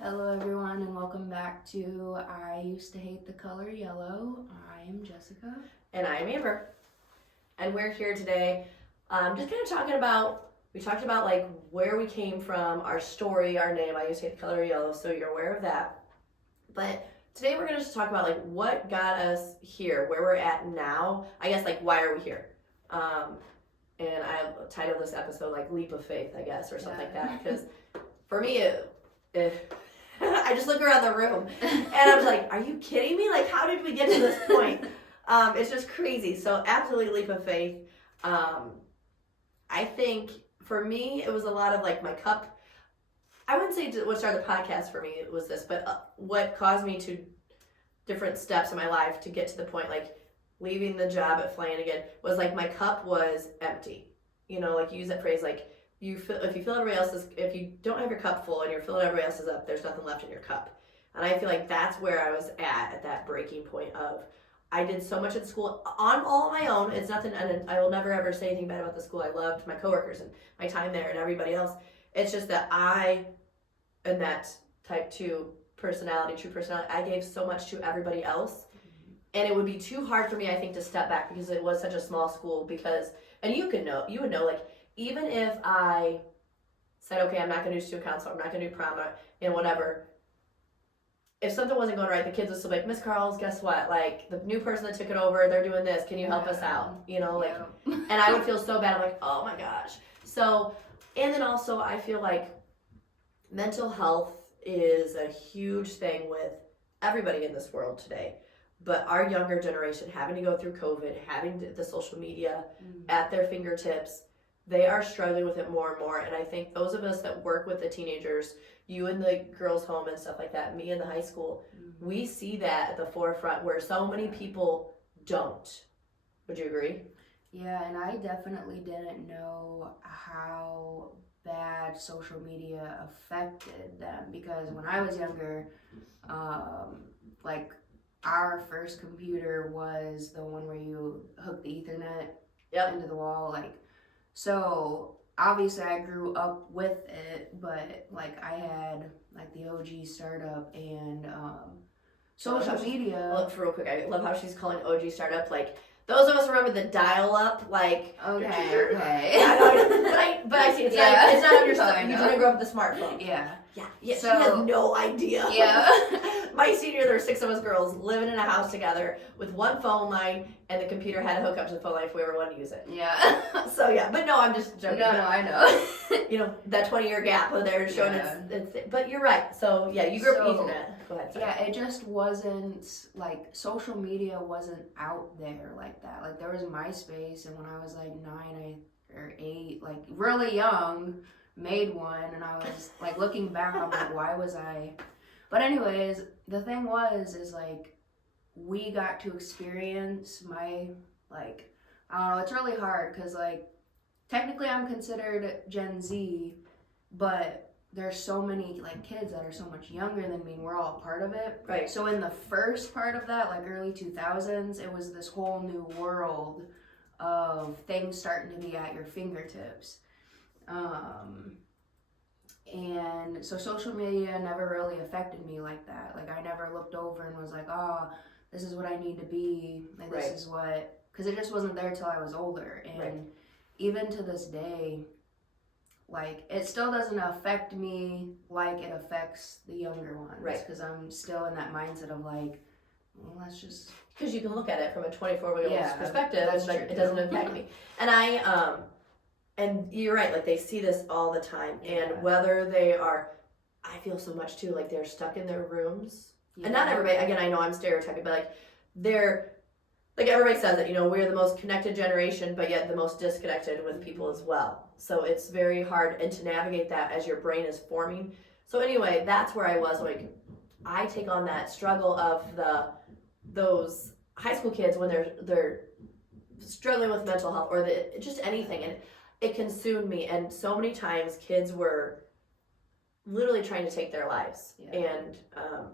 Hello everyone and welcome back to I Used to Hate the Color Yellow. I am Jessica. And I'm Amber. And we're here today just kind of talking about, we talked about like where we came from, our story, our name. I used to hate the color yellow, so you're aware of that. But today we're going to just talk about like what got us here, where we're at now. I guess like why are we here? And I titled this episode like Leap of Faith, I guess, or something like that. Because for me, I just look around the room and I was like, are you kidding me? Like, how did we get to this point? It's just crazy. So absolutely leap of faith. I think for me, it was a lot of like my cup. I wouldn't say what started the podcast for me was this, but what caused me to different steps in my life to get to the point, like leaving the job at Flanagan, was like my cup was empty. You know, like you use that phrase, like if you fill everybody else's, if you don't have your cup full and you're filling everybody else's up, there's nothing left in your cup. And I feel like that's where I was at that breaking point of, I did so much at school on all my own. It's nothing, and I will never ever say anything bad about the school. I loved my coworkers and my time there and everybody else. It's just that I, and that type 2 personality, true personality, I gave so much to everybody else. And it would be too hard for me, I think, to step back because it was such a small school. Because, and you would know, like, even if I said, okay, I'm not going to do student council, I'm not going to do prom, and whatever, if something wasn't going right, the kids would still be like, Miss Carls, guess what? Like, the new person that took it over, they're doing this. Can you help us out? You know, like, and I would feel so bad. I'm like, oh my gosh. So, and then also I feel like mental health is a huge thing with everybody in this world today. But our younger generation having to go through COVID, having the social media at their fingertips, they are struggling with it more and more. And I think those of us that work with the teenagers, you in the girls' home and stuff like that, me in the high school, we see that at the forefront where so many people don't. Would you agree? Yeah, and I definitely didn't know how bad social media affected them because when I was younger, like our first computer was the one where you hook the Ethernet into the wall, like, so obviously I grew up with it, but like I had like the OG startup and social media. Look, real quick, I love how she's calling OG startup, like, those of us remember the dial-up, like. Okay. Yeah, but I see it's not on your stuff. You didn't grow up with a smartphone. Yeah. So, she has no idea. Yeah. My senior year, there were 6 of us girls living in a house together with one phone line, and the computer had to hook up to the phone line if we ever wanted to use it. Yeah. So yeah, but no, I'm just joking. No, I know. You know, that 20-year gap where they're showing it's. But you're right. So yeah, you grew up with Ethernet. Go ahead. Sorry. Yeah, it just wasn't like social media wasn't out there like that. Like there was MySpace, and when I was like 9 or 8, like really young, made one, and I was like looking back, I'm like, why was I? But anyways, the thing is like we got to experience my like I don't know. It's really hard because like technically I'm considered Gen Z, but there's so many like kids that are so much younger than me and we're all a part of it. Right. So in the first part of that, like early 2000s, it was this whole new world of things starting to be at your fingertips. And so social media never really affected me like that. Like I never looked over and was like, oh, this is what I need to be. Like this is what, because it just wasn't there till I was older. And even to this day, like it still doesn't affect me like it affects the younger ones, because I'm still in that mindset of like, well, let's just, because you can look at it from a 24-year-old's perspective. That's like it doesn't impact me. And and you're right, like they see this all the time, and whether they are, I feel so much too, like they're stuck in their rooms, and not everybody, again, I know I'm stereotyping, but like they're, like everybody says that, you know, we're the most connected generation, but yet the most disconnected with people as well. So it's very hard, and to navigate that as your brain is forming. So anyway, that's where I was, like, I take on that struggle of those high school kids when they're struggling with mental health or just anything, and it consumed me. And so many times kids were literally trying to take their lives, and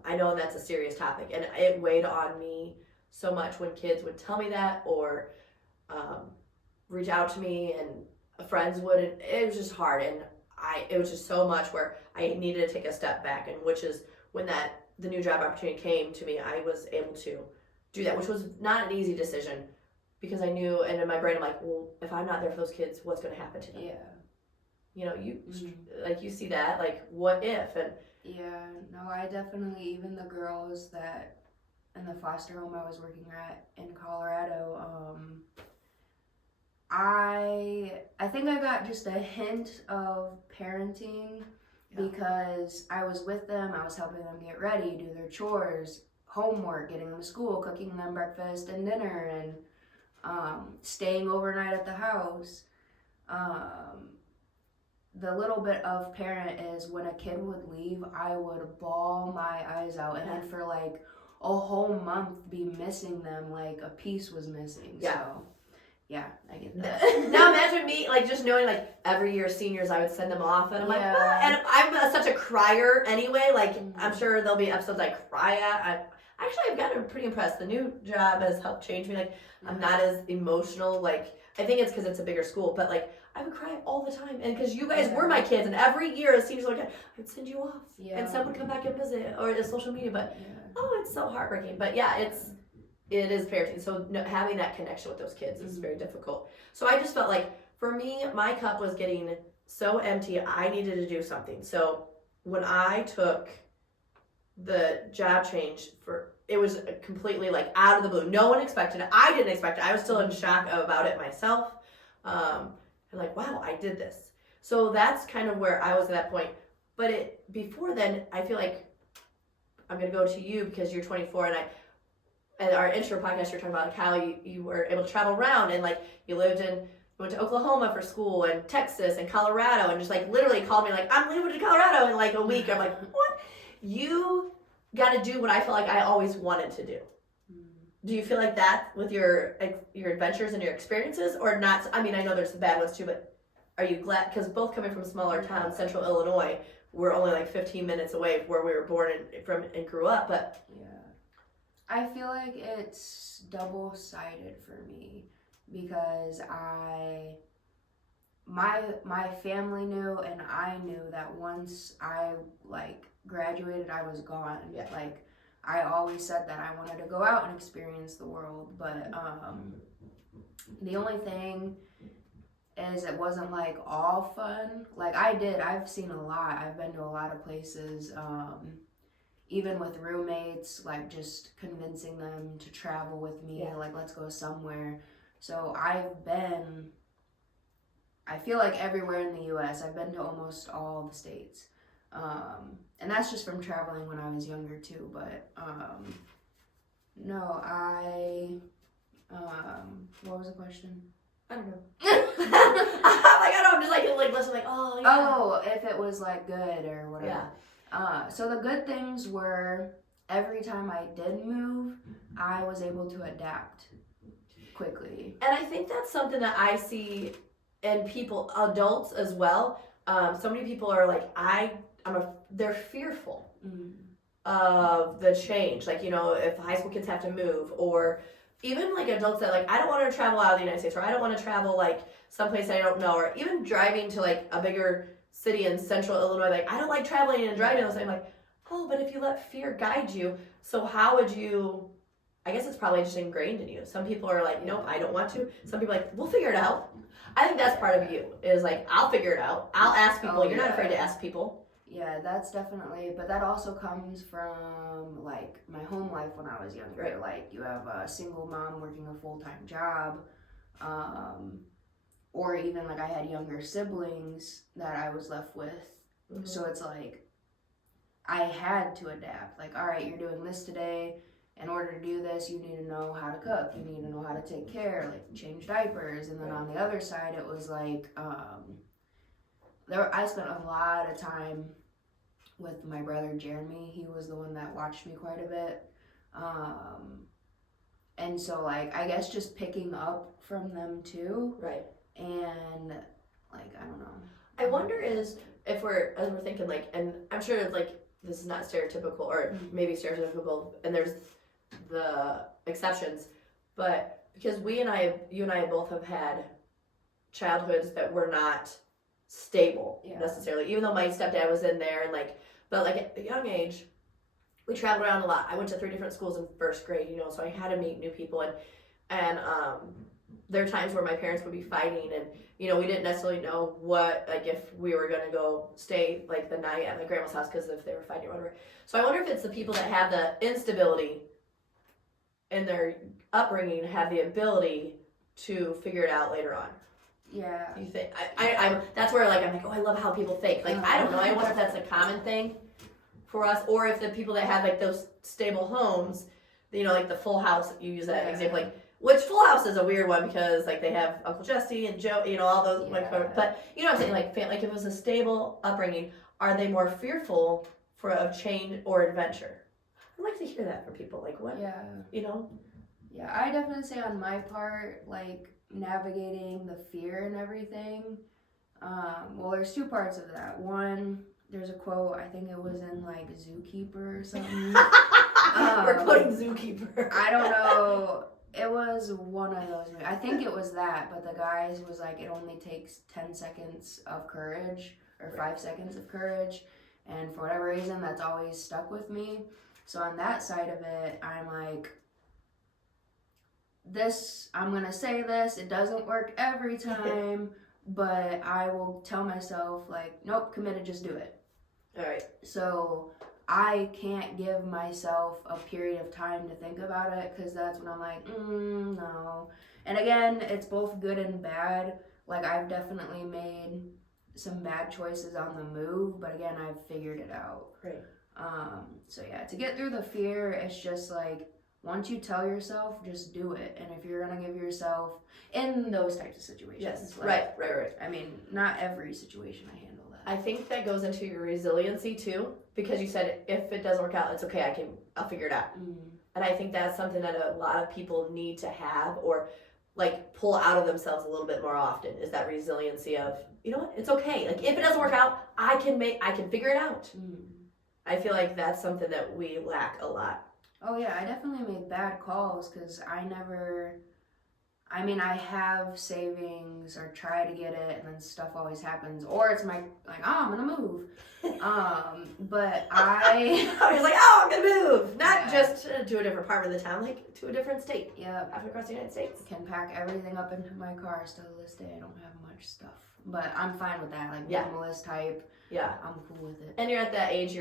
I know that's a serious topic, and it weighed on me so much when kids would tell me that or reach out to me, and friends would, and it was just hard. And it was just so much where I needed to take a step back, and which is when the new job opportunity came to me, I was able to do that, which was not an easy decision because I knew, and in my brain I'm like, well, if I'm not there for those kids, what's going to happen to them? Yeah. You know, like you see that, like what if? And yeah, no, I definitely, even the girls that in the foster home I was working at in Colorado, I think I got just a hint of parenting because I was with them, I was helping them get ready, do their chores, homework, getting them to school, cooking them breakfast and dinner, and staying overnight at the house. The little bit of parent is when a kid would leave, I would bawl my eyes out, and then for like a whole month be missing them like a piece was missing. Yeah. So yeah, I get that. Now imagine me like just knowing like every year seniors I would send them off, and I'm like, and I'm such a crier anyway. Like I'm sure there'll be episodes I cry at. I've gotten pretty impressed. The new job has helped change me. Like I'm not as emotional. Like I think it's because it's a bigger school, but like I would cry all the time, and because you guys were my kids, and every year as seniors like I'd send you off, and some would come back and visit or the social media, but it's so heartbreaking. But yeah, it is parenting. So having that connection with those kids is very difficult. So I just felt like for me, my cup was getting so empty. I needed to do something. So when I took the job change it was completely like out of the blue. No one expected it. I didn't expect it. I was still in shock about it myself. And like, wow, I did this. So that's kind of where I was at that point. But before then, I feel like I'm going to go to you because you're 24, and our intro podcast, you're talking about like how you were able to travel around, and like you went to Oklahoma for school, and Texas and Colorado, and just like literally called me like, I'm moving to Colorado in like a week. I'm like, what? You got to do what I felt like I always wanted to do. Do you feel like that with your adventures and your experiences, or not? I mean, I know there's some bad ones too, but are you glad? Because both coming from smaller towns, central Illinois, we're only like 15 minutes away where we were born and grew up. But yeah, I feel like it's double-sided for me because my family knew, and I knew that once I like graduated, I was gone. Yeah. Like I always said that I wanted to go out and experience the world, but the only thing is it wasn't like all fun. Like I've seen a lot. I've been to a lot of places, even with roommates, like just convincing them to travel with me, like let's go somewhere. So I feel like everywhere in the US. I've been to almost all the states. And that's just from traveling when I was younger too, but no, what was the question? I don't know. I'm just like listen, like, oh yeah. Oh, if it was like good or whatever. Yeah. So the good things were every time I did move, I was able to adapt quickly. And I think that's something that I see in people, adults as well. So many people are like, they're fearful of the change. Like, you know, if high school kids have to move, or even like adults that like, I don't want to travel out of the United States, or I don't want to travel like someplace I don't know, or even driving to like a bigger city in central Illinois. Like, I don't like traveling and driving. I'm like, oh, but if you let fear guide you, so how would you? I guess it's probably just ingrained in you. Some people are like, nope, I don't want to. Some people are like, we'll figure it out. I think that's part of you, is like, I'll figure it out. I'll ask people. You're not afraid to ask people. Yeah, that's definitely, but that also comes from like my home life when I was younger. Right. Like you have a single mom working a full-time job, or even like I had younger siblings that I was left with. Mm-hmm. So it's like I had to adapt. Like, all right, you're doing this today. In order to do this, you need to know how to cook. You need to know how to take care, like change diapers. And then on the other side, it was like I spent a lot of time with my brother Jeremy. He was the one that watched me quite a bit. And so like I guess just picking up from them too. Right. And like I don't know. I wonder as we're thinking like, and I'm sure like this is not stereotypical, or maybe stereotypical, and there's the exceptions, but because you and I both have had childhoods that were not stable necessarily, even though my stepdad was in there and like, but like at a young age, we traveled around a lot. I went to 3 different schools in first grade, you know, so I had to meet new people, and there are times where my parents would be fighting, and you know, we didn't necessarily know what, like, if we were gonna go stay like the night at my grandma's house because if they were fighting or whatever. So I wonder if it's the people that have the instability in their upbringing have the ability to figure it out later on. Yeah. You think I'm that's where like I'm like, oh, I love how people think. Like I don't know. I wonder if that's a common thing for us, or if the people that have like those stable homes, you know, like the Full House. You use that example, like which Full House is a weird one because like they have Uncle Jesse and Joe, you know, all those like. But you know what I'm saying? Like if it was a stable upbringing, are they more fearful of change or adventure? I'd like to hear that from people. Like what? Yeah. You know. Yeah, I definitely say on my part, like navigating the fear and everything. Well, there's 2 parts of that. One, there's a quote, I think it was in like Zookeeper or something. We're quoting Zookeeper. I don't know. It was one of those. I think it was that, but the guy was like, it only takes 10 seconds of courage or 5 seconds of courage. And for whatever reason, that's always stuck with me. So on that side of it, I'm like, I'm going to say this, it doesn't work every time, but I will tell myself, like, nope, committed, just do it. All right. So I can't give myself a period of time to think about it, because that's when I'm like, no. And again, it's both good and bad. Like, I've definitely made some bad choices on the move, but again, I've figured it out. Right. So yeah, to get through the fear, it's just like, once you tell yourself, just do it. And if you're gonna give yourself in those types of situations, yes, like, right. I mean, not every situation I handle that. I think that goes into your resiliency too, because you said if it doesn't work out, it's okay. I'll figure it out. And I think that's something that a lot of people need to have, or like pull out of themselves a little bit more often. Is that resiliency of, you know what, it's okay. Like if it doesn't work out, I can figure it out. I feel like that's something that we lack a lot. Oh yeah, I definitely made bad calls because I have savings or try to get it, and then stuff always happens, or it's I'm gonna move. But I was like, oh, I'm gonna move, not just to a different part of the town, like to a different state. Yeah, halfway across the United States. Can pack everything up into my car. Still to this day, I don't have much stuff, but I'm fine with that. Like minimalist type. Yeah, I'm cool with it. And you're at that age.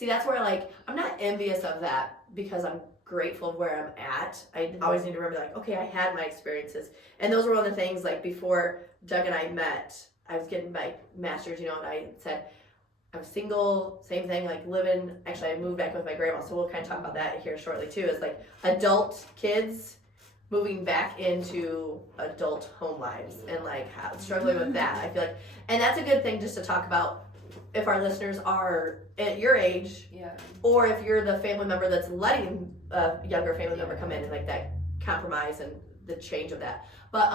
That's where like I'm not envious of that because I'm grateful of where I'm at. I always need to remember like, okay, I had my experiences, and those were one of the things like before Doug and I met. I was getting my master's, you know, and I said I'm single. Same thing, like living. Actually, I moved back with my grandma, so we'll kind of talk about that here shortly too. Is like adult kids moving back into adult home lives and like how struggling with that. I feel like, and that's a good thing just to talk about. If our listeners are at your age, or if you're the family member that's letting a younger family member come in and like that compromise and the change of that. But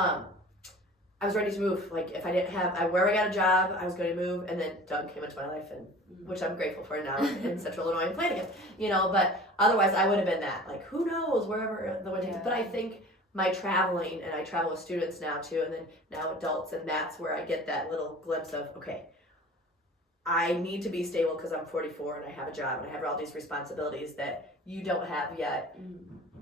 I was ready to move. Like if I didn't have, where I got a job, I was going to move, and then Doug came into my life, and which I'm grateful for now in Central Illinois and Flanagan, you know. But otherwise, I would have been that. Like who knows wherever the wind takes. But I think my traveling, and I travel with students now too, and then now adults, and that's where I get that little glimpse of okay. I need to be stable because I'm 44 and I have a job and I have all these responsibilities that you don't have yet.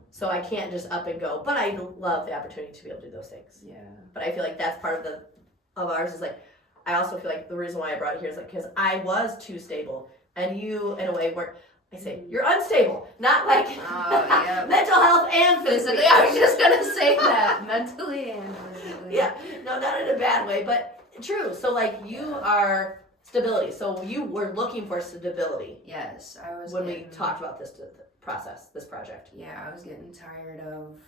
So I can't just up and go. But I love the opportunity to be able to do those things. Yeah. But I feel like that's part of ours is like, I also feel like the reason why I brought it here is like, because I was too stable and you in a way were, I say, you're unstable. Not like mental health and physically. I was just going to say that. Mentally and physically. Yeah. No, not in a bad way, but true. So like you are... Stability. So you were looking for stability. Yes, I was. When we talked about this project. Yeah, I was getting tired of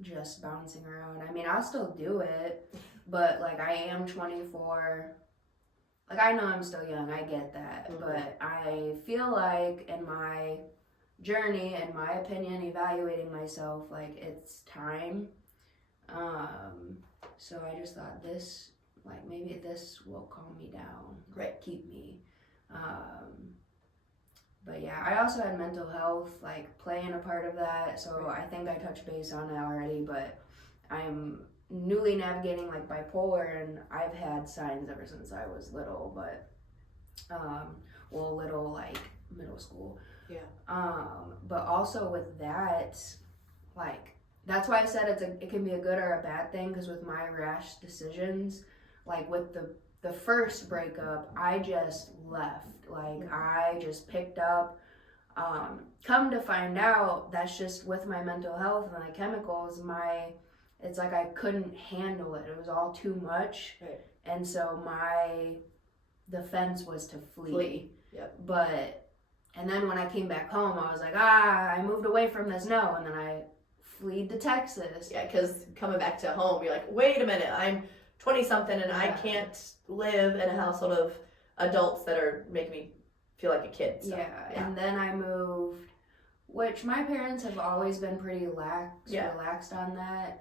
just bouncing around. I mean, I'll still do it, but like I am 24. Like I know I'm still young. I get that, but I feel like in my journey, in my opinion, evaluating myself, like it's time. So I just thought this. Like maybe this will calm me down, right? Keep me. But yeah, I also had mental health, like playing a part of that. So I think I touched base on it already, but I'm newly navigating like bipolar, and I've had signs ever since I was little, but little like middle school. Yeah. But also with that, like that's why I said it can be a good or a bad thing, because with my rash decisions, like with the first breakup, I just left. Like I just picked up. Come to find out, that's just with my mental health and my chemicals. It's like I couldn't handle it. It was all too much, right. And so my defense was to flee. Yep. And then when I came back home, I was like, I moved away from this. No, and then I fled to Texas. Yeah, because coming back to home, you're like, wait a minute, I'm 20-something and I can't live in a household of adults that are making me feel like a kid. So, yeah, and then I moved, which my parents have always been pretty relaxed on that.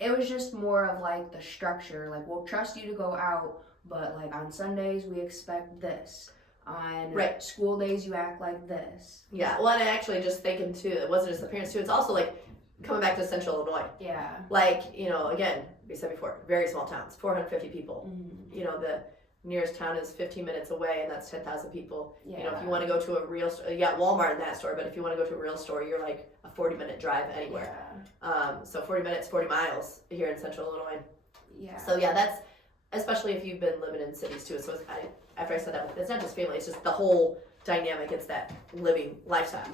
It was just more of like the structure, like we'll trust you to go out, but like on Sundays we expect this. On school days you act like this. Yeah, well, and actually just thinking too, it wasn't just the parents too, it's also like coming back to Central Illinois. Yeah. Like, again, we said before, very small towns, 450 people. Mm-hmm. The nearest town is 15 minutes away, and that's 10,000 people. Yeah. If you want to go to a real store, you got Walmart in that store, but if you want to go to a real store, you're like a 40-minute drive anywhere. Yeah. So 40 minutes, 40 miles here in Central Illinois. Yeah. So yeah, that's, especially if you've been living in cities too. So after I said that, it's not just family, it's just the whole dynamic. It's that living lifestyle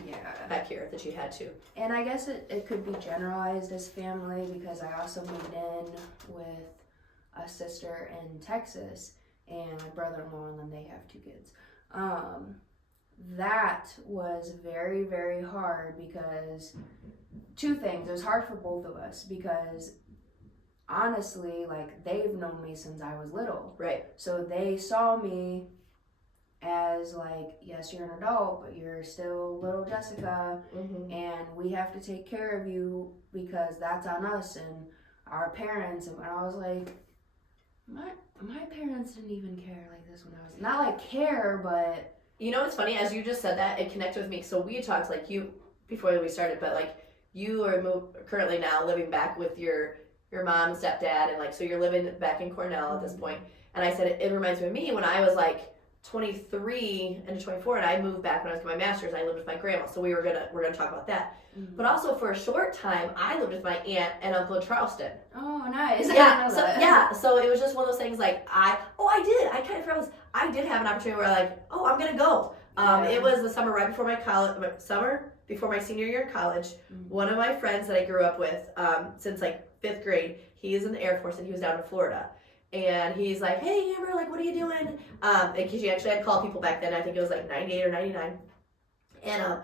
back here that you had to. And I guess it could be generalized as family, because I also moved in with a sister in Texas and my brother-in-law, and then they have 2 kids. That was very, very hard, because 2 things. It was hard for both of us because honestly, like, they've known me since I was little. Right. So they saw me as like, yes, you're an adult, but you're still little Jessica, and we have to take care of you because that's on us and our parents. And I was like, my parents didn't even care like this when I was, not like care, but. It's funny, as you just said that, it connected with me. So we talked, like, you, before we started, but like, you are currently now living back with your mom and stepdad, and like, so you're living back in Cornell at this point. And I said, it reminds me of me when I was like 23 into 24, and I moved back when I was getting my master's. I lived with my grandma, so we're gonna talk about that. But also for a short time, I lived with my aunt and uncle in Charleston. Oh, nice. Yeah. So it was just one of those things. Like I kind of forgot this. I did have an opportunity where like, I'm gonna go. It was the summer right before before my senior year in college. One of my friends that I grew up with since like 5th grade, he is in the Air Force and he was down in Florida. And he's like, hey, Amber, like, what are you doing? Because you actually had called people back then. I think it was like 98 or 99. And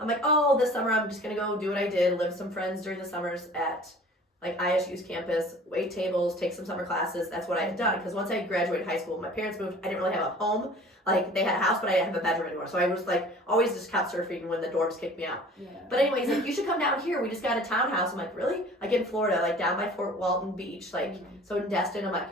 I'm like, this summer I'm just going to go do what I did, live with some friends during the summers at like ISU's campus, wait tables, take some summer classes. That's what I had done. Because once I graduated high school, my parents moved. I didn't really have a home. Like, they had a house, but I didn't have a bedroom anymore. So I was like always just couch surfing when the dorms kicked me out. Yeah. But anyways, like, you should come down here. We just got a townhouse. I'm like, really? Like in Florida, like down by Fort Walton Beach, like so in Destin. I'm like,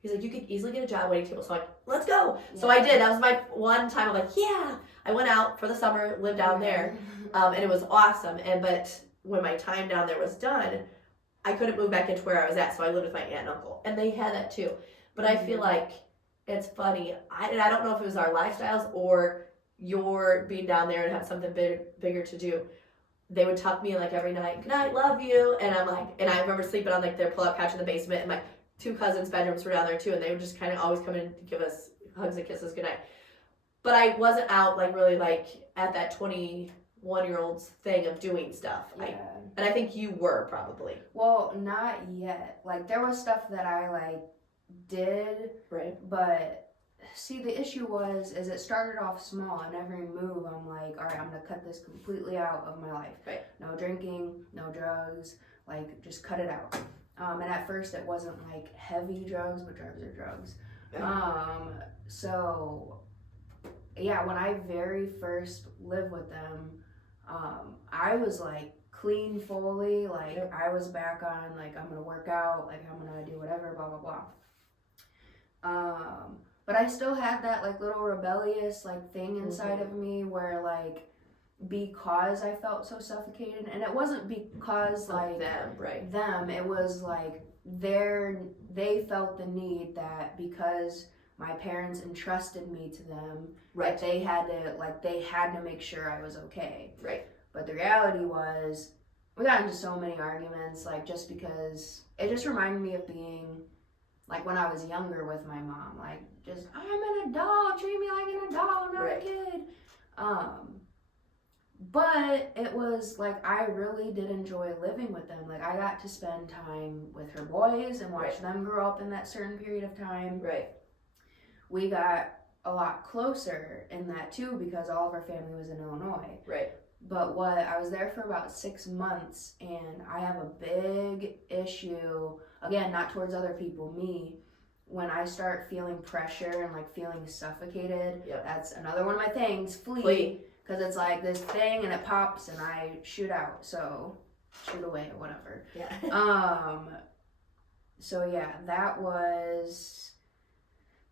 he's like, you could easily get a job waiting table. So I'm like, let's go. Yeah. So I did. That was my one time. I'm like, yeah. I went out for the summer, lived down there, and it was awesome. But when my time down there was done, I couldn't move back into where I was at. So I lived with my aunt and uncle, and they had that too. But I feel like it's funny. I don't know if it was our lifestyles or your being down there and have something bigger to do. They would tuck me in like every night. Good night, love you. And I'm like, and I remember sleeping on like their pull-up couch in the basement, and my 2 cousins' bedrooms were down there too, and they would just kind of always come in to give us hugs and kisses goodnight. But I wasn't out like really like at that 21-year-old's thing of doing stuff. Yeah. And I think you were probably. Well, not yet. Like, there was stuff that I like did, right? But see, the issue is it started off small, and every move I'm like, all right, I'm gonna cut this completely out of my life. Right. No drinking, no drugs, like just cut it out. And at first it wasn't like heavy drugs, but drugs are drugs. So yeah, when I very first lived with them, I was like clean fully, like I was back on like, I'm gonna work out, like I'm gonna do whatever, blah blah blah. But I still had that like little rebellious like thing inside of me where like because I felt so suffocated, and it wasn't because like them, right? Them, it was like they felt the need that because my parents entrusted me to them, right, that they had to make sure I was okay. Right. But the reality was, we got into so many arguments, like just because it just reminded me of being like when I was younger with my mom, like just I'm an adult, treat me like an adult, not a kid. But it was like I really did enjoy living with them. Like I got to spend time with her boys and watch them grow up in that certain period of time. Right. We got a lot closer in that too because all of our family was in Illinois. Right. But I was there for about 6 months, and I have a big issue, again, not towards other people, me, when I start feeling pressure and like feeling suffocated. That's another one of my things, flee. Because it's like this thing and it pops and I shoot out, so shoot away or whatever. So yeah, that was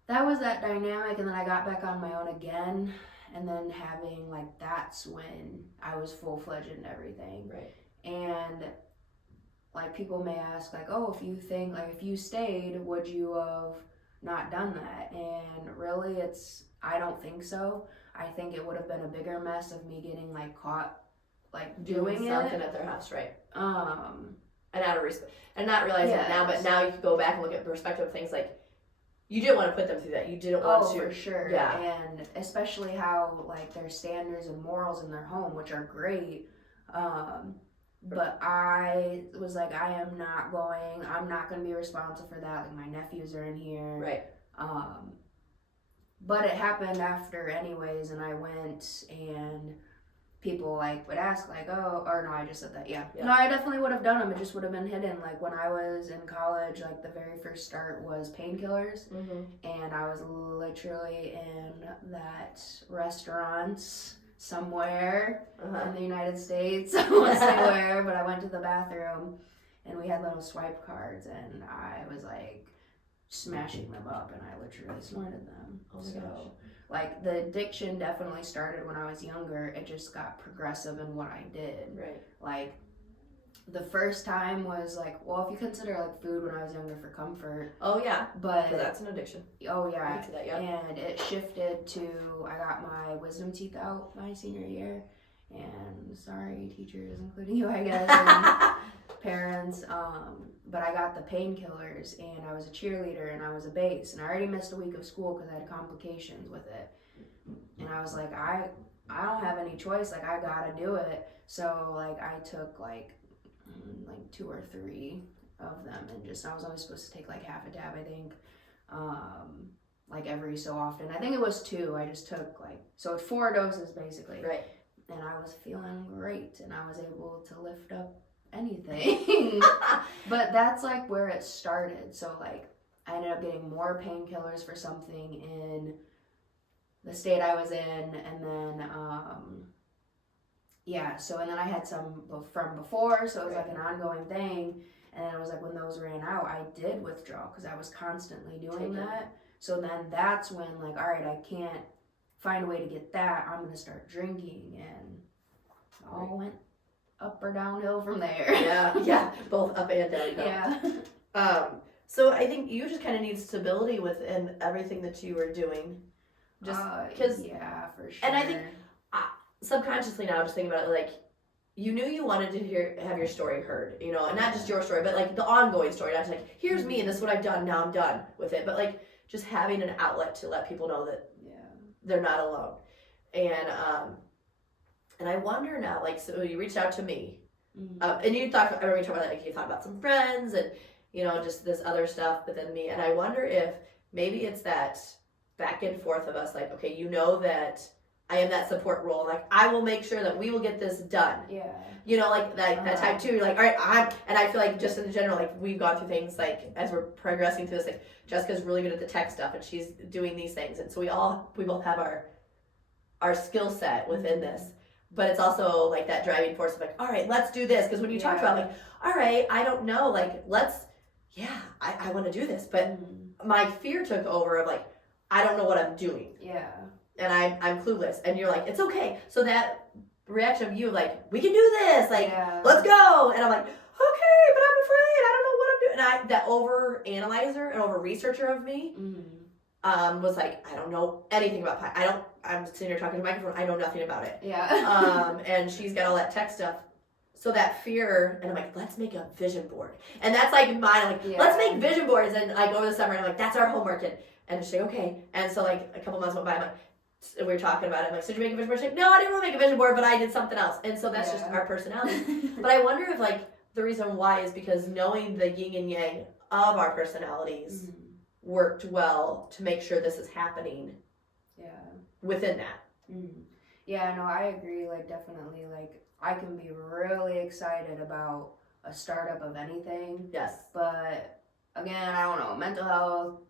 that dynamic, and then I got back on my own again, and then having like that's when I was full-fledged in everything. Right. And like people may ask like, oh, if you stayed, would you have not done that? And really I don't think so. I think it would have been a bigger mess of me getting like caught like doing something it at their house, right? And out of respect, and not realizing it now, but now you can go back and look at the perspective of things like you didn't want to put them through that. You didn't want to. For sure. Yeah. And especially how like their standards and morals in their home, which are great. But I was like, I'm not going to be responsible for that. Like my nephews are in here. Right. But it happened after anyways, and I went, and people like would ask like, oh, or no, I just said that. Yeah. No, I definitely would have done them. It just would have been hidden. Like when I was in college, like the very first start was painkillers. And I was literally in that restaurant somewhere in the United States. I won't say where, but I went to the bathroom, and we had little swipe cards, and I was like smashing them up, and I literally snorted them. Oh my gosh. Like the addiction definitely started when I was younger. It just got progressive in what I did. Right. Like the first time was like, well, if you consider like food when I was younger for comfort. Oh yeah. But that's an addiction. Oh yeah. I can see that, yeah. And it shifted to I got my wisdom teeth out my senior year, and sorry teachers, including you, I guess, and parents. But I got the painkillers, and I was a cheerleader, and I was a bass, and I already missed a week of school because I had complications with it. And I was like, I don't have any choice. Like I gotta do it. So like I took like 2 or 3 of them, and just I was only supposed to take like half a tab, I think. Like every so often. I think it was 2. I just took so it's 4 doses basically. Right. And I was feeling great, and I was able to lift up anything. But that's like where it started. So like I ended up getting more painkillers for something in the state I was in, and then and then I had some from before, so it was like an ongoing thing. And then it was like when those ran out, I did withdraw because I was constantly doing that. So then that's when like, all right, I can't find a way to get that, I'm gonna start drinking, and it all went up or downhill from there. Yeah, both up and down. Yeah. So I think you just kind of need stability within everything that you were doing, just because. Yeah, for sure. And I think subconsciously now, just thinking about it, like you knew you wanted to have your story heard, and not just your story, but like the ongoing story. Not just like here's me and this is what I've done. Now I'm done with it, but like just having an outlet to let people know that they're not alone. And I wonder now, like, so you reached out to me, and you talked about that, like you thought about some friends and, just this other stuff, but then me, and I wonder if maybe it's that back and forth of us, like, okay, that I am that support role, like, I will make sure that we will get this done. Yeah. Like that time too, you're like, all right, and I feel like just in general, like, we've gone through things, like, as we're progressing through this, like, Jessica's really good at the tech stuff, and she's doing these things, and so we both have our skill set within this. But it's also like that driving force of like, all right, let's do this. Because when you talked about like, all right, I don't know, like, I want to do this. But my fear took over of like, I don't know what I'm doing. Yeah. And I'm clueless. And you're like, it's okay. So that reaction of you, like, we can do this, like, Yeah. let's go. And I'm like, okay, but I'm afraid. I don't know what I'm doing. And that over analyzer and over researcher of me was like, I don't know anything about I'm sitting here talking to the microphone. I know nothing about it. Yeah. And she's got all that tech stuff. So that fear, and I'm like, let's make a vision board. And that's like mine. I'm like, let's make vision boards. And like over the summer, and I'm like, that's our homework. And she's like, okay. And so like a couple months went by, I'm like, we were talking about it. I'm like, so did you make a vision board? She's like, no, I didn't want to make a vision board, but I did something else. And so that's just our personality. But I wonder if like the reason why is because knowing the yin and yang of our personalities worked well to make sure this is happening within that. Yeah, no, I agree. Like, definitely, like, I can be really excited about a startup of anything. Yes. But again, I don't know, mental health,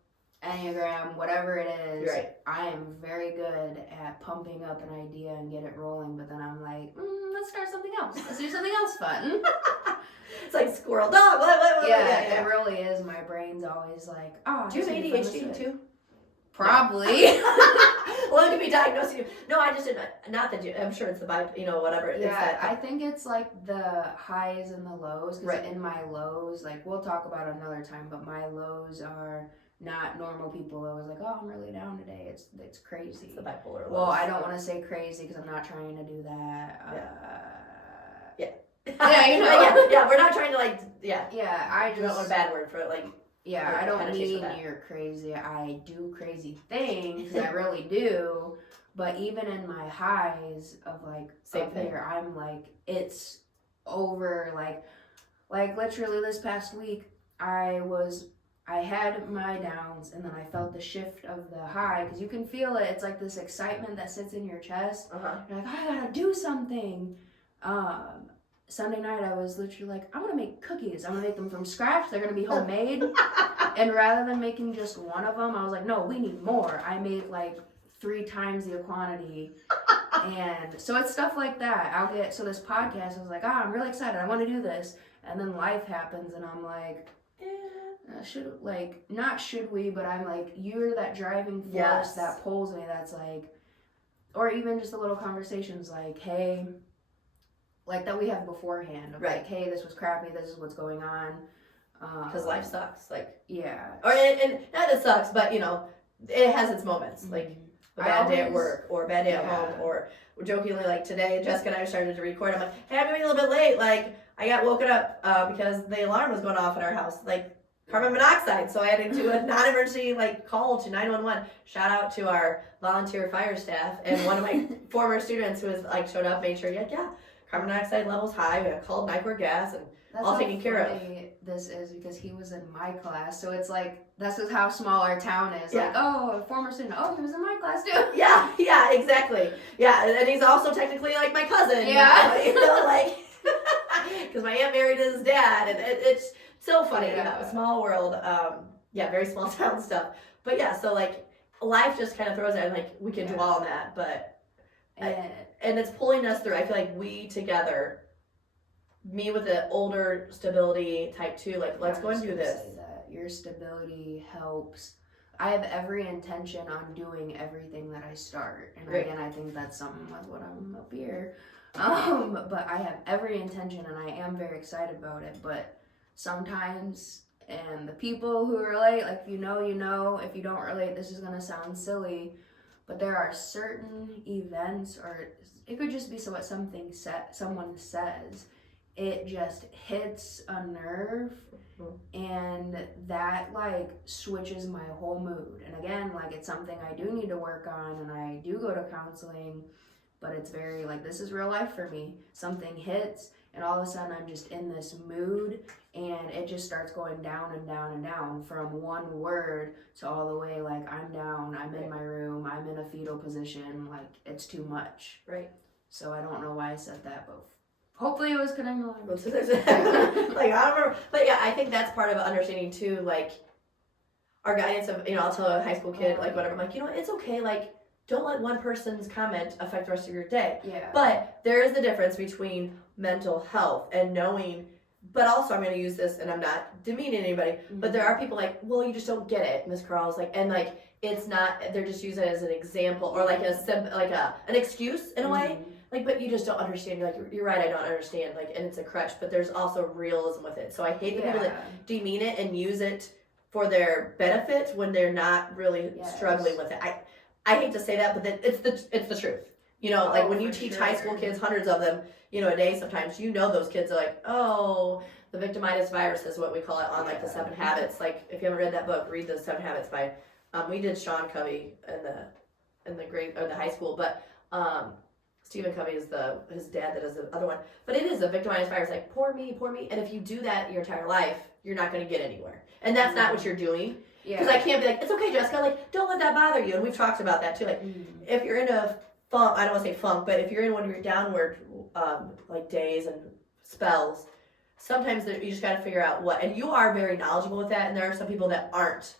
Enneagram, whatever it is, right. I am very good at pumping up an idea and get it rolling, but then I'm like, let's start something else. Let's do something else fun. It's like squirrel dog. What? Yeah, it really is. My brain's always like, oh. Do you have ADHD too? Probably. Well, it could be diagnosed. No, I just didn't. Not that I'm sure it's the whatever. Yeah, I think it's like the highs and the lows. Because in my lows, like we'll talk about it another time, but my lows are not normal people. I was like, oh, I'm really down today. It's crazy. It's the bipolar lows. Well, I don't want to say crazy because I'm not trying to do that. Yeah, you know. yeah, we're not trying to Yeah, I just don't want a bad word for it. I don't mean you're crazy. I do crazy things. I really do. But even in my highs of same thing. here, I'm like, it's over. Like literally this past week, I had my downs and then I felt the shift of the high because you can feel it. It's like this excitement that sits in your chest. You're like, I gotta do something. Sunday night, I was literally like, I want to make cookies. I'm going to make them from scratch. They're going to be homemade. And rather than making just one of them, I was like, no, we need more. I made 3 times the quantity. And so it's stuff like that. So this podcast, I was like, I'm really excited. I want to do this. And then life happens and I'm like, not should we, but I'm like, you're that driving force that pulls me. That's like, or even just the little conversations like, hey, like that we have beforehand of like, hey, this was crappy, this is what's going on, because life sucks, or and not it sucks, but it has its moments, like a bad day at work or a bad day at home, or jokingly like today Jessica and I started to record, I'm like, hey, I'm gonna be a little bit late, like I got woken up because the alarm was going off in our house, like carbon monoxide, so I had to do a non-emergency call to 911. Shout out to our volunteer fire staff and one of my former students who was showed up, made sure carbon monoxide levels high. We got called Nyquil gas and all taken care of. This is because he was in my class, so it's like this is how small our town is. Yeah. Like, a former student. Oh, he was in my class too. Yeah, exactly. Yeah, and he's also technically like my cousin. Yeah, because my aunt married his dad, and it's so funny. Small world. Very small town stuff. But so life just kind of throws it, and we can dwell on that, but. And it's pulling us through. I feel like we together, me with the older stability type 2, let's go and do this. Say that. Your stability helps. I have every intention on doing everything that I start. And again, I think that's something with what I'm up here. But I have every intention and I am very excited about it. But sometimes, and the people who relate, if you know, if you don't relate, this is going to sound silly. But there are certain events, or it could just be what someone says, it just hits a nerve, and that switches my whole mood. And again, it's something I do need to work on, and I do go to counseling, but it's very this is real life for me. Something hits, and all of a sudden I'm just in this mood, and it just starts going down and down and down from one word to all the way I'm down, I'm in my room, I'm in a fetal position, it's too much. Right. So I don't know why I said that, but hopefully it was connecting. I don't remember, but I think that's part of understanding too, our guidance of I'll tell a high school kid whatever, I'm it's okay, don't let one person's comment affect the rest of your day. Yeah. But there is the difference between mental health and knowing, but also I'm going to use this, and I'm not demeaning anybody, but there are people well, you just don't get it, Miss Carl's it's not, they're just using it as an example, or an excuse in a way, like, but you just don't understand. You're like, you're right, I don't understand. Like, and it's a crutch, but there's also realism with it. So I hate the people that demean it and use it for their benefit when they're not really struggling with it. I hate to say that, but it's the truth. You know, like when you teach high school kids, hundreds of them, you know, a day sometimes, you know, those kids are like, oh, the victimitis virus is what we call it on like the 7 Habits. Like if you haven't read that book, read the 7 Habits by, we did Sean Covey in the grade or the high school, but Stephen Covey is his dad that is the other one. But it is a victimized virus, like poor me. And if you do that your entire life, you're not going to get anywhere. And that's not what you're doing. Because I can't be like, it's okay, Jessica, like, don't let that bother you. And we've talked about that too. Like, if you're in a funk, I don't want to say funk, but if you're in one of your downward, like days and spells, sometimes you just got to figure out what. And you are very knowledgeable with that. And there are some people that aren't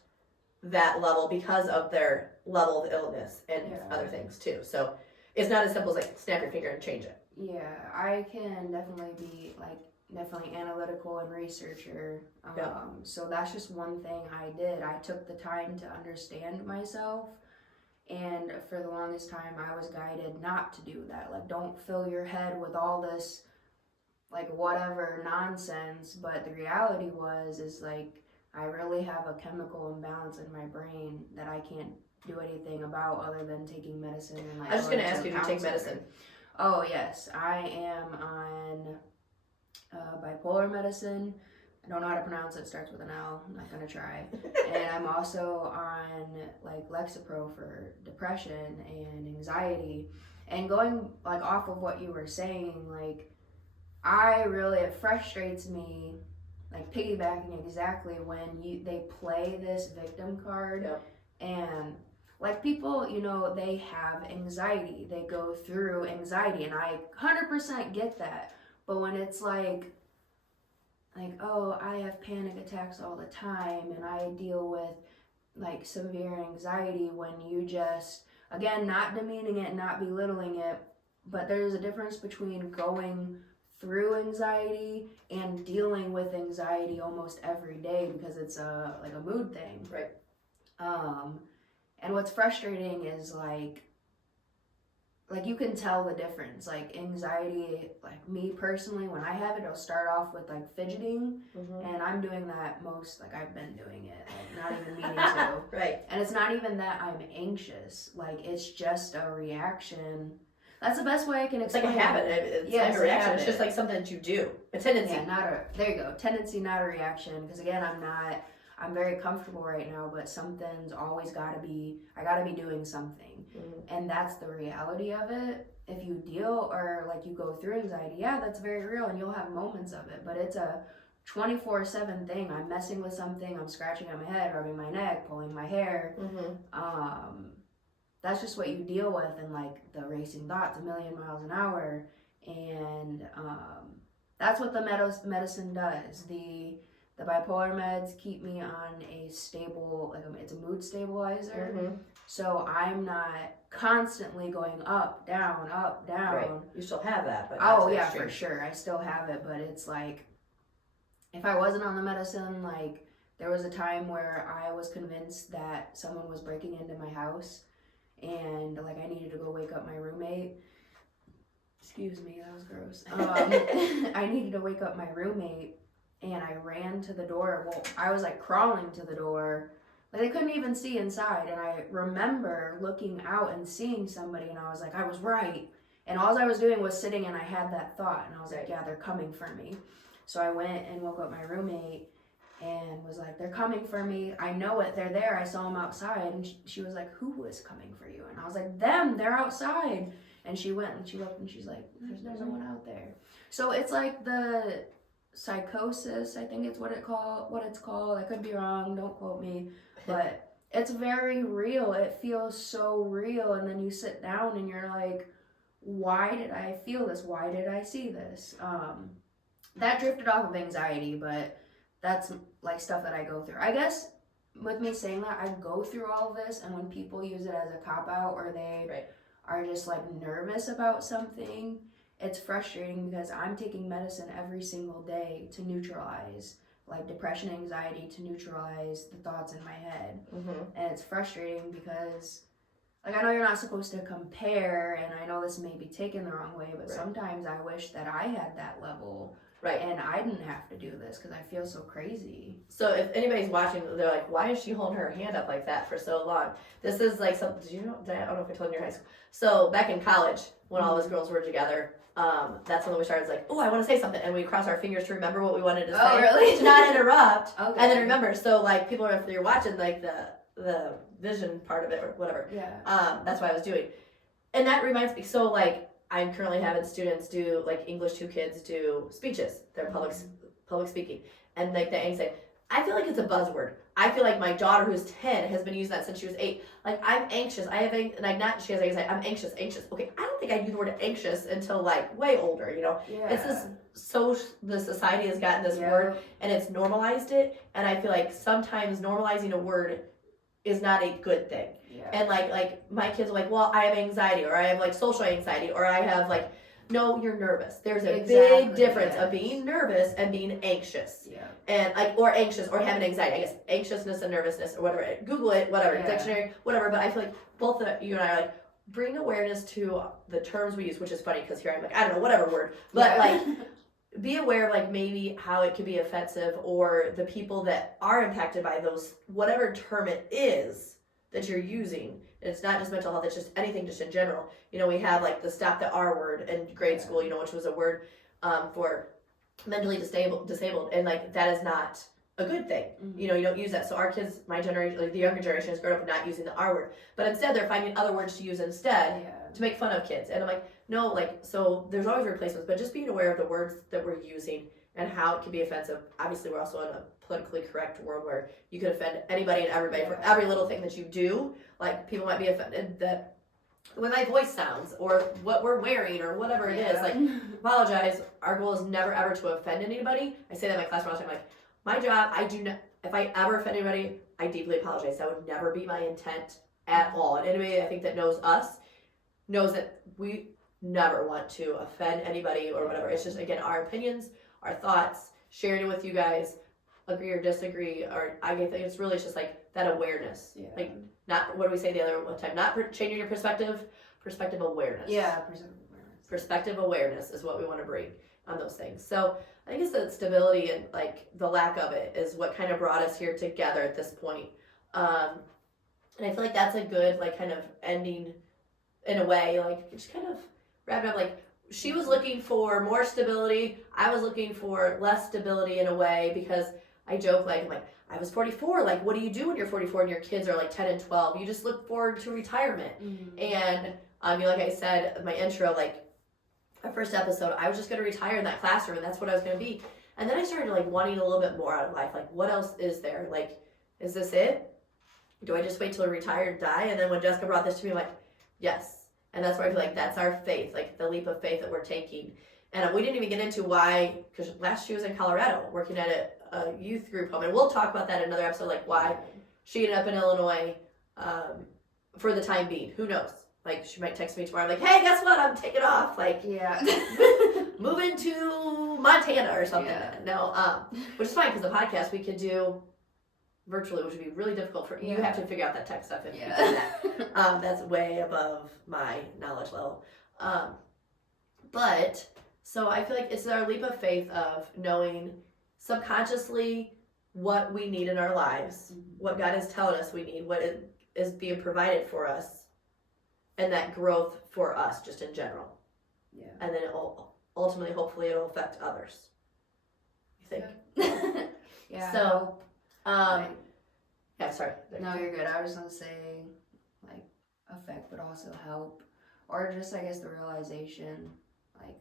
that level because of their level of illness and other things too. So it's not as simple as like snap your finger and change it. Yeah, I can definitely be like definitely analytical and researcher. So that's just one thing I did. I took the time to understand myself, and for the longest time I was guided not to do that. Like, don't fill your head with all this like whatever nonsense. But the reality is like I really have a chemical imbalance in my brain that I can't do anything about other than taking medicine. And like, I was just going to ask you to take medicine. Oh yes, I am on bipolar medicine. I don't know how to pronounce it. It starts with an L. I'm not gonna try. And I'm also on like Lexapro for depression and anxiety. And going like off of what you were saying, like it frustrates me, like piggybacking exactly when they play this victim card. And like people, you know, they have anxiety. They go through anxiety, and I 100% get that. But when it's like, oh, I have panic attacks all the time and I deal with like severe anxiety, when you just, again, not demeaning it, not belittling it, but there's a difference between going through anxiety and dealing with anxiety almost every day, because it's like a mood thing. Right. And what's frustrating is like you can tell the difference. Like anxiety, like me personally, when I have it, it'll start off with like fidgeting, and I'm doing that like I've been doing it, like not even meaning to. Right. And it's not even that I'm anxious. Like it's just a reaction. That's the best way I can explain. It's like a habit. It's like a reaction. It's just like something that you do. A tendency. Yeah, there you go. Tendency, not a reaction. Because again, I'm very comfortable right now, but something's always I gotta be doing something. And that's the reality of it. If you deal or like you go through anxiety, yeah, that's very real, and you'll have moments of it, but it's a 24/7 thing. I'm messing with something, I'm scratching at my head, rubbing my neck, pulling my hair. That's just what you deal with, and like the racing thoughts, a million miles an hour. And that's what the medicine does. The bipolar meds keep me on a stable, like it's a mood stabilizer. So I'm not constantly going up, down. Right. You still have that, but for sure. I still have it, but it's like, if I wasn't on the medicine, like there was a time where I was convinced that someone was breaking into my house, and like I needed to go wake up my roommate. Excuse me, that was gross. I needed to wake up my roommate, and I ran to the door. Well, I was like crawling to the door. Like I couldn't even see inside. And I remember looking out and seeing somebody, and I was like, I was right. And all I was doing was sitting, and I had that thought, and I was like, yeah, they're coming for me. So I went and woke up my roommate and was like, they're coming for me. I know it. They're there. I saw them outside. And she was like, who is coming for you? And I was like, them. They're outside. And she went and she looked, and she's like, there's no one out there. So it's like the psychosis, I think it's what it's called. I could be wrong. Don't quote me. But it's very real. It feels so real. And then you sit down and you're like, why did I feel this? Why did I see this? That drifted off of anxiety, but that's like stuff that I go through. I guess with me saying that, I go through all of this, and when people use it as a cop-out, or they are just like nervous about something, it's frustrating, because I'm taking medicine every single day to neutralize like depression, anxiety, to neutralize the thoughts in my head. And it's frustrating because like, I know you're not supposed to compare, and I know this may be taken the wrong way, but Right. sometimes I wish that I had that level. Right. And I didn't have to do this because I feel so crazy. So if anybody's watching, they're like, why is she holding her hand up like that for so long? This is like something, I don't know if I told you in your high school. So back in college, when all of us girls were together, that's when we started like, oh, I want to say something. And we cross our fingers to remember what we wanted to say. Oh, really? To not interrupt. Okay. And then remember. So like people are, if you're watching like the vision part of it or whatever. Yeah. That's what I was doing. And that reminds me, so like, I'm currently having students do, like English 2 kids do speeches. They're public speaking. And like the anxiety, I feel like it's a buzzword. I feel like my daughter who's 10 has been using that since she was 8. Like, I'm anxious. I have, like, not, she has anxiety. I'm anxious. Okay, I don't think I used the word anxious until like way older, you know? Yeah. It's this, so the society has gotten this word and it's normalized it. And I feel like sometimes normalizing a word is not a good thing. Yeah. And like my kids are like, well, I have anxiety, or I have like social anxiety, or I have like, no, you're nervous. There's a big difference of being nervous and being anxious. Yeah. And like, or anxious, or having anxiety. I guess anxiousness and nervousness, or whatever. Google it, whatever, dictionary, whatever. But I feel like both you and I are like, bring awareness to the terms we use, which is funny because here I'm like, I don't know, whatever word, but like, be aware of like maybe how it could be offensive, or the people that are impacted by those, whatever term it is that you're using. And it's not just mental health, it's just anything just in general. You know, we have like the stop the R word in grade school, you know, which was a word for mentally disabled, and like that is not a good thing. You know, you don't use that. So our kids, my generation, like the younger generation, has grown up not using the R word, but instead they're finding other words to use instead to make fun of kids. And I'm like, no, like, so there's always replacements, but just being aware of the words that we're using and how it can be offensive. Obviously, we're also in a politically correct world where you could offend anybody and everybody for every little thing that you do. Like, people might be offended that the way my voice sounds, or what we're wearing, or whatever it is. Like, apologize. Our goal is never ever to offend anybody. I say that in my class all the time. Like, my job, I do not, if I ever offend anybody, I deeply apologize. That would never be my intent at all. And anybody I think that knows us knows that we never want to offend anybody or whatever. It's just, again, our opinions, our thoughts, sharing it with you guys, agree or disagree, or I think it's really just like that awareness. Like, not, what do we say the other one time? Not changing your perspective awareness. Yeah, perspective awareness is what we want to bring on those things. So I think it's the stability and like the lack of it is what kind of brought us here together at this point. And I feel like that's a good like kind of ending in a way, like just kind of wrap it up. Like, she was looking for more stability. I was looking for less stability in a way, because I joke like, I'm like, I was 44. Like, what do you do when you're 44 and your kids are like 10 and 12? You just look forward to retirement. And you know, like I said in my intro, like our first episode, I was just going to retire in that classroom, and that's what I was going to be. And then I started like wanting a little bit more out of life. Like, what else is there? Like, is this it? Do I just wait till I retire and die? And then when Jessica brought this to me, I'm like, yes. And that's where I feel like that's our faith, like the leap of faith that we're taking. And we didn't even get into why, because last she was in Colorado working at a youth group home. And we'll talk about that in another episode, like why she ended up in Illinois for the time being. Who knows? Like, she might text me tomorrow, like, hey, guess what? I'm taking off. Like, moving to Montana or something. No, which is fine, because the podcast we could do virtually, which would be really difficult for you. Have to figure out that tech stuff if you do that. That's way above my knowledge level. But so I feel like it's our leap of faith of knowing subconsciously what we need in our lives, what God is telling us we need, what is being provided for us, and that growth for us just in general. And then ultimately, hopefully, it'll affect others. You think? So, yeah, sorry. No, you're good. I was gonna say, like, affect, but also help, or just, I guess, the realization, like,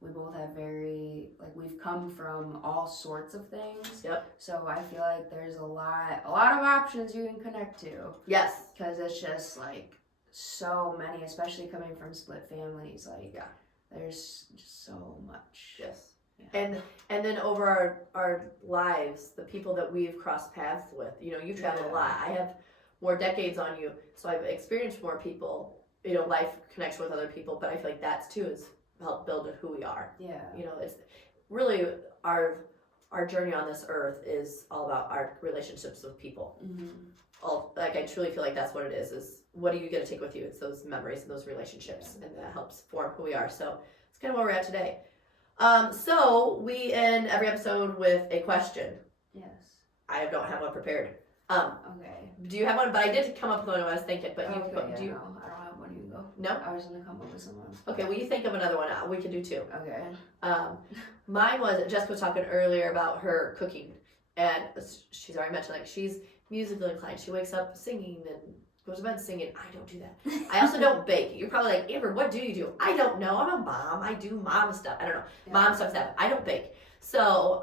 we both have we've come from all sorts of things. So I feel like there's a lot of options you can connect to. Yes. Because it's just, like, so many, especially coming from split families. Like, there's just so much. Yes. And then over our lives, the people that we've crossed paths with, you know, you travel a lot. I have more decades on you, so I've experienced more people, you know, life connection with other people, but I feel like that's too is helped build who we are. You know, it's really our our journey on this earth is all about our relationships with people. Like I truly feel like that's what it is what are you going to take with you? It's those memories and those relationships, and that helps form who we are. So it's kind of where we're at today. So we end every episode with a question. Yes. I don't have one prepared. Okay. Do you have one? But I did come up with one when I was thinking. But No, I don't have one. You go. No? I was gonna come up with someone. Okay, well you think of another one. We can do two. Okay. Mine was, Jessica was talking earlier about her cooking, and she's already mentioned like she's musically inclined. She wakes up singing and goes to bed singing. I don't do that. I also don't bake. You're probably like, Amber, what do you do? I don't know. I'm a mom. I do mom stuff. I don't know. Yeah. Mom stuff. I don't bake. So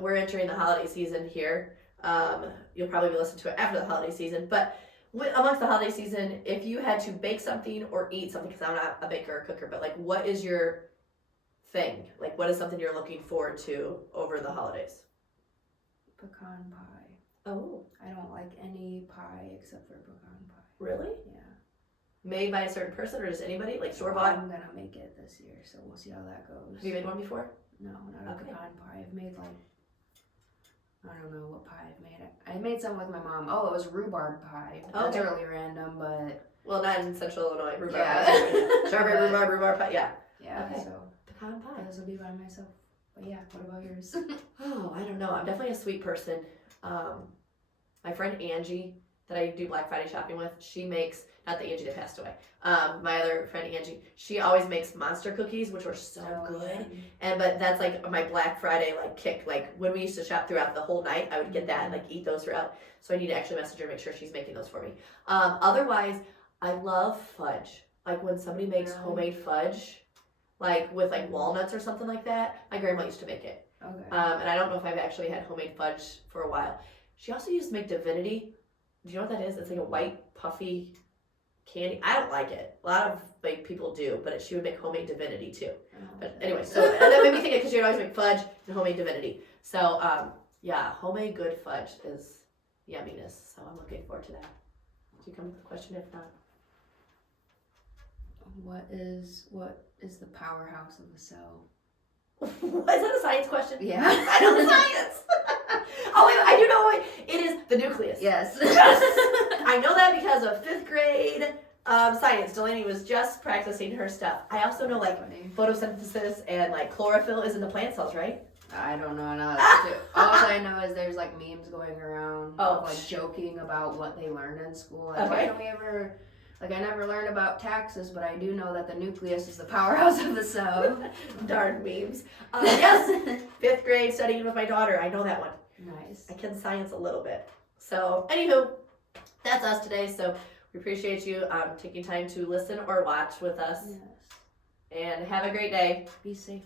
we're entering the holiday season here. You'll probably be listening to it after the holiday season, but amongst the holiday season, if you had to bake something or eat something, because I'm not a baker or cooker, but like what is your thing? Like what is something you're looking forward to over the holidays? Pecan pie. Oh. I don't like any pie except for pecan pie. Really? Yeah. Made by a certain person or just anybody? Like store bought? I'm gonna make it this year, so we'll see how that goes. Have you made one before? No, not a pecan pie. I've made like, I don't know what pie I've made. I made some with my mom. Oh, it was rhubarb pie. That's really random, but... Well, not in Central Illinois. Rhubarb yeah. pie. Strawberry rhubarb pie. Yeah. Yeah, okay. So pecan pie. This will be by myself. But yeah, what about yours? Oh, I don't know. I'm definitely a sweet person. My friend Angie that I do Black Friday shopping with, she makes, not the Angie that passed away, my other friend Angie, she always makes monster cookies, which are so good. But that's like my Black Friday like kick. Like when we used to shop throughout the whole night, I would get that and like eat those throughout. So I need to actually message her and make sure she's making those for me. Otherwise, I love fudge. Like when somebody makes homemade fudge, like with like walnuts or something like that. My grandma used to make it. Okay. And I don't know if I've actually had homemade fudge for a while. She also used to make divinity. Do you know what that is? It's like a white puffy candy. I don't like it. A lot of like people do, but she would make homemade divinity too. But anyway, so and that made me think because she would always make fudge and homemade divinity. So yeah, homemade good fudge is yumminess. So I'm looking forward to that. Do you come with a question? If not, what is the powerhouse of the cell? Is that a science question? Yeah. I know the science. Oh, wait, I do know. It is the nucleus. Yes. I know that because of 5th grade science. Delaney was just practicing her stuff. I also know like photosynthesis and like chlorophyll is in the plant cells, right? I don't know. All I know is there's like memes going around like joking about what they learned in school. Like, why don't we ever... Like, I never learned about taxes, but I do know that the nucleus is the powerhouse of the cell. Darn memes. Yes, 5th grade studying with my daughter. I know that one. Nice. I can science a little bit. So, anywho, that's us today. So, we appreciate you taking time to listen or watch with us. Yes. And have a great day. Be safe.